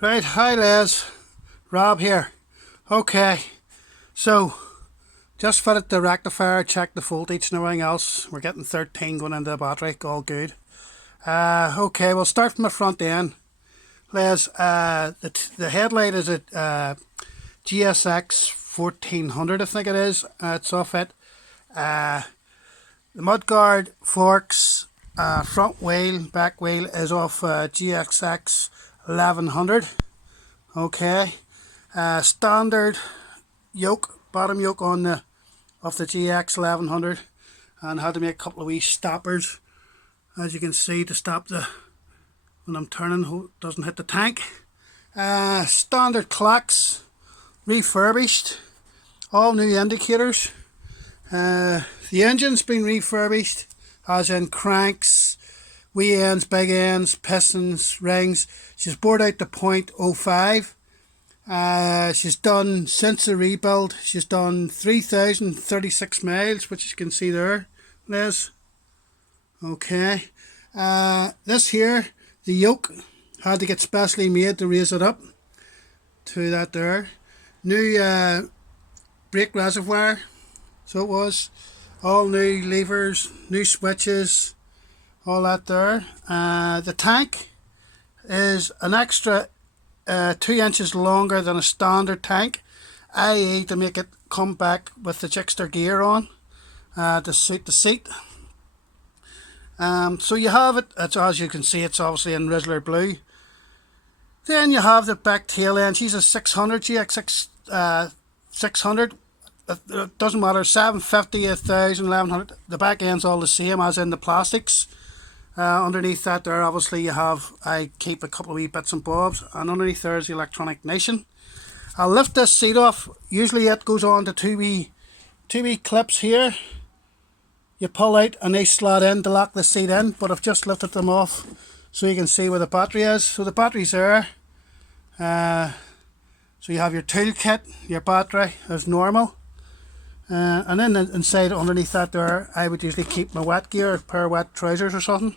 Right, hi Les, Rob here. Okay, so just fitted the rectifier, checked the voltage and everything else. We're getting 13 going into the battery, all good. Okay, we'll start from the front end. Les, the headlight is a GSX 1400, I think it is. It's off it. The mudguard forks, front wheel, back wheel is off GXX 1100. Okay. Standard yoke, bottom yoke on the of the GX 1100, and had to make a couple of wee stoppers, as you can see, to stop the when I'm turning doesn't hit the tank. Standard clocks, refurbished, all new indicators. The engine's been refurbished, as in cranks, wee ends, big ends, pistons, rings. She's bored out to .05. She's done, since the rebuild, she's done 3,036 miles, which you can see there, Les. Okay. This here, the yoke, had to get specially made to raise it up to that there. New brake reservoir, so it was. All new levers, new switches, all that there. The tank is an extra 2 inches longer than a standard tank, i.e. to make it come back with the Gixxer gear on to suit the seat. So you have it, as you can see, it's obviously in Rizla blue. Then you have the back tail end. She's a 600 GX6 600. It doesn't matter, 750, 1000, 1100. The back end's all the same as in the plastics. Underneath that there, obviously, I keep a couple of wee bits and bobs, and underneath there is the electronic ignition. I'll lift this seat off. Usually it goes on to two wee clips here. You pull out and they slot in to lock the seat in, but I've just lifted them off so you can see where the battery is. So the battery's there. So you have your toolkit, your battery as normal. And then inside, underneath that there, I would usually keep my wet gear, a pair of wet trousers or something.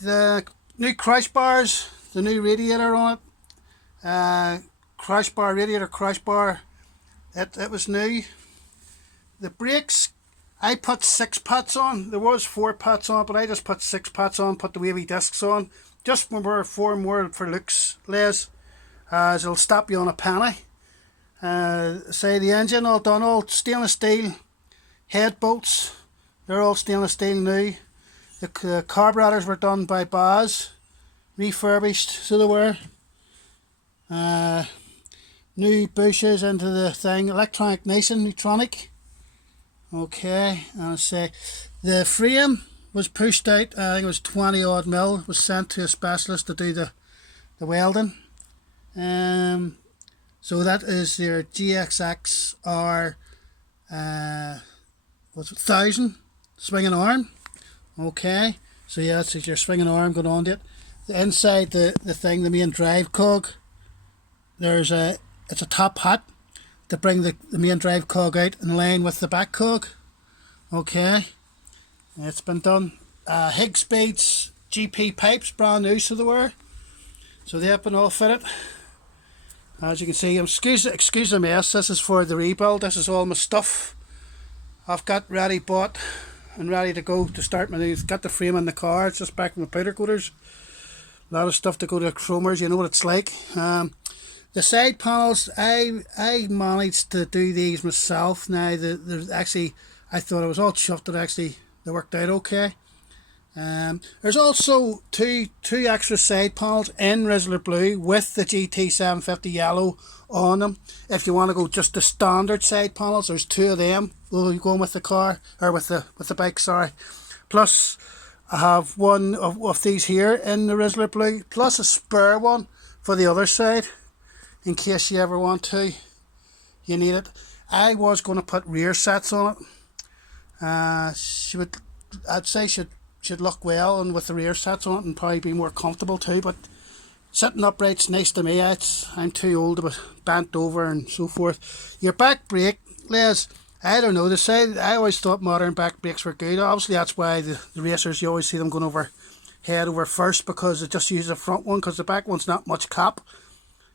The new crash bars, the new radiator on it, crash bar, radiator crash bar, it was new. The brakes, I put 6 pats on. There was 4 pats on, but I just put 6 pats on, put the wavy discs on, just for 4 more for looks, Les, as it'll stop you on a penny. Say the engine all done, all stainless steel head bolts, they're all stainless steel new. The carburetors were done by Baz, refurbished, so they were. New bushes into the thing, electronic ignition, neutronic. Okay, and I say the frame was pushed out, I think it was 20 odd mil, was sent to a specialist to do the welding. So that is your GXXR 1000 swinging arm. Okay, so yeah, that's your swinging arm going on to it. Inside the thing, the main drive cog, it's a top hat to bring the main drive cog out in line with the back cog. Okay, it's been done. Higgs Speeds GP pipes, brand new, so they were. So they have been all fitted. As you can see, excuse the mess, this is for the rebuild. This is all my stuff I've got ready, bought and ready to go to start my new. Got the frame in the car, it's just back from the powder coaters. A lot of stuff to go to chromers, you know what it's like. The side panels, I managed to do these myself. Now, there's actually, I thought I was all chuffed that actually they worked out okay. There's also two extra side panels in Rizla blue with the GT 750 yellow on them. If you want to go just the standard side panels, there's 2 of them. We'll be going with the car, or with the bike, sorry. Plus, I have one of these here in the Rizla blue, plus a spare one for the other side, in case you ever want to. You need it. I was going to put rear sets on it. I'd say should look well, and with the rear sets on it, and probably be more comfortable too. But sitting upright's nice to me. I'm too old to be bent over and so forth. Your back brake, Les, I don't know. I always thought modern back brakes were good. Obviously, that's why the racers, you always see them going over head over first because it just uses the front one because the back one's not much cap.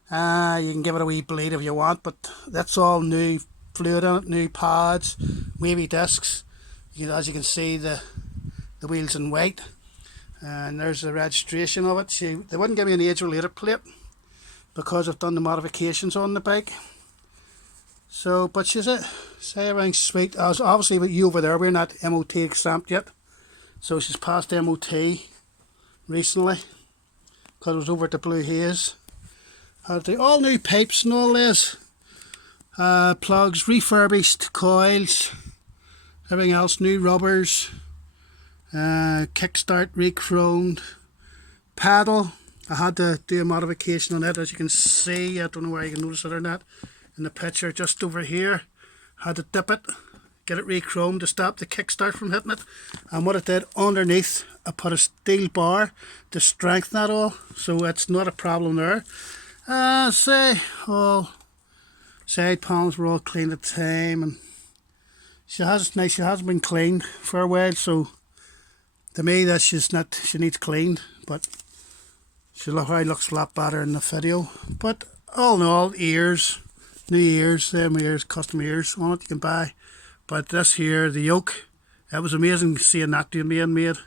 You can give it a wee bleed if you want, but that's all new fluid in it, new pads, wavy discs. As you can see, the wheels in white, and there's the registration of it. They wouldn't give me an age related plate because I've done the modifications on the bike. So, but she's it. Say everything's sweet. As obviously with you over there, we're not MOT exempt yet. So she's passed MOT recently because it was over at the Blue Haze. Had the all new pipes and all this. Plugs, refurbished coils, everything else, new rubbers, kickstart re-chromed, paddle. I had to do a modification on it, as you can see. I don't know where you can notice it or not. In the picture just over here, had to dip it, get it re-chromed to stop the kickstart from hitting it. And what it did underneath, I put a steel bar to strengthen that all, so it's not a problem there. Say all side panels were all clean at the time, and she hasn't been cleaned for a while, so to me that she needs cleaned, but she looks a lot better in the video. But all in all, ears, new ears, same ears, custom ears on it you can buy. But this here, the yoke, it was amazing seeing that being made,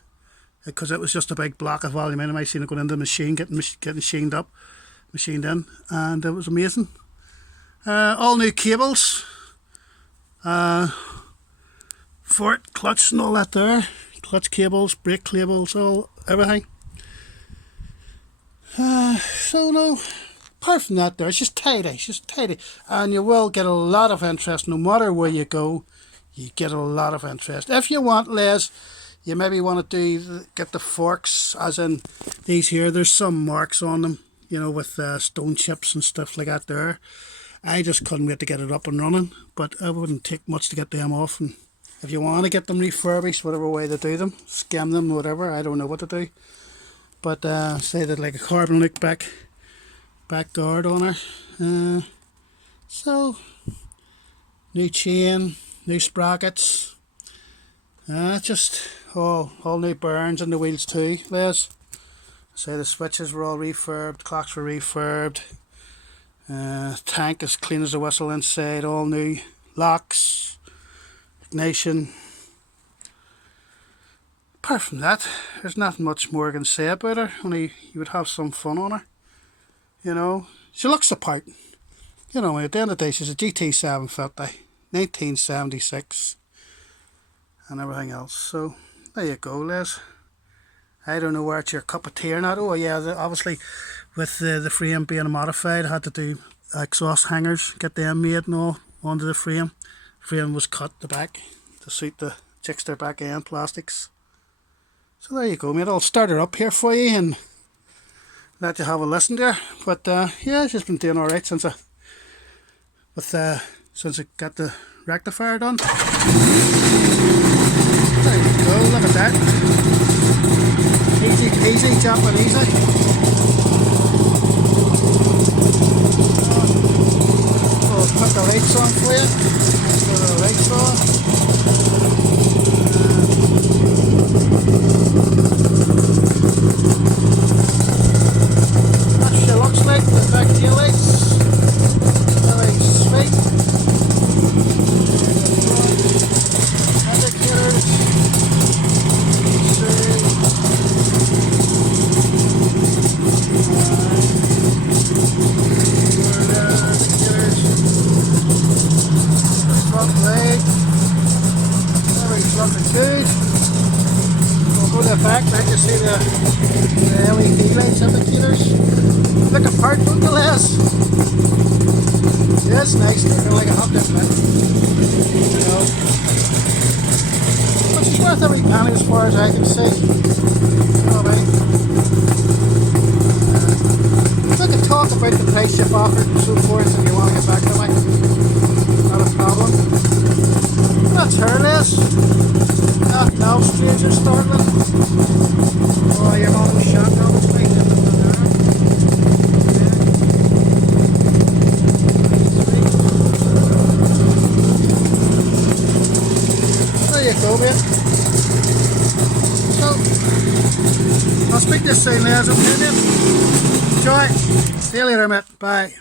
because it was just a big block of aluminium. I seen it going into the machine, getting machined in, and it was amazing. All new cables, for it, clutch and all that there, clutch cables, brake cables, everything. So no, apart from that there, it's just tidy, and you will get a lot of interest no matter where you go. You get a lot of interest. If you want, Les, you maybe want to get the forks, as in these here. There's some marks on them, with stone chips and stuff like that there. I just couldn't wait to get it up and running, but it wouldn't take much to get them off. And if you want to get them refurbished, whatever way they do them, skim them, whatever, I don't know what to do. But say that like a carbon look back guard on her. So new chain, new sprockets, just all new bearings in the wheels too, Les. Say the switches were all refurbed, clocks were refurbed. Tank as clean as a whistle inside, all new locks, ignition. Apart from that, there's nothing much more I can say about her, only you would have some fun on her. She looks the part. At the end of the day, she's a GT 750, 1976, and everything else. So there you go, Les. I don't know where it's your cup of tea or not. Oh yeah, obviously with the frame being modified, I had to do exhaust hangers, get them made and all onto the frame. Frame was cut the back to suit the Chickster back end plastics. So there you go, mate. I'll start her up here for you and let you have a listen to her. But yeah, she's been doing alright since I got the rectifier done. There you go, look at that. Easy peasy, jumping easy. I'll put the lights on for you. Let's go to the lights on. That she looks like the back tail lights. Very sweet. Indicators. Good. We'll go to the back, back to see the LED lights indicators. Look apart, don't you, Les? Yeah, it's nice. They're kind of like a hot dip, man. But she's worth every penny as far as I can see. What I mean? We can talk about the price you've offered and so forth if you want to get back to me. Not a problem. That's her, Les. Now stranger startling. Oh, you're not in the shot now, it's like that. There you go, mate. So, I'll you soon, lads. Okay, mate. Enjoy. See you later, mate. Bye.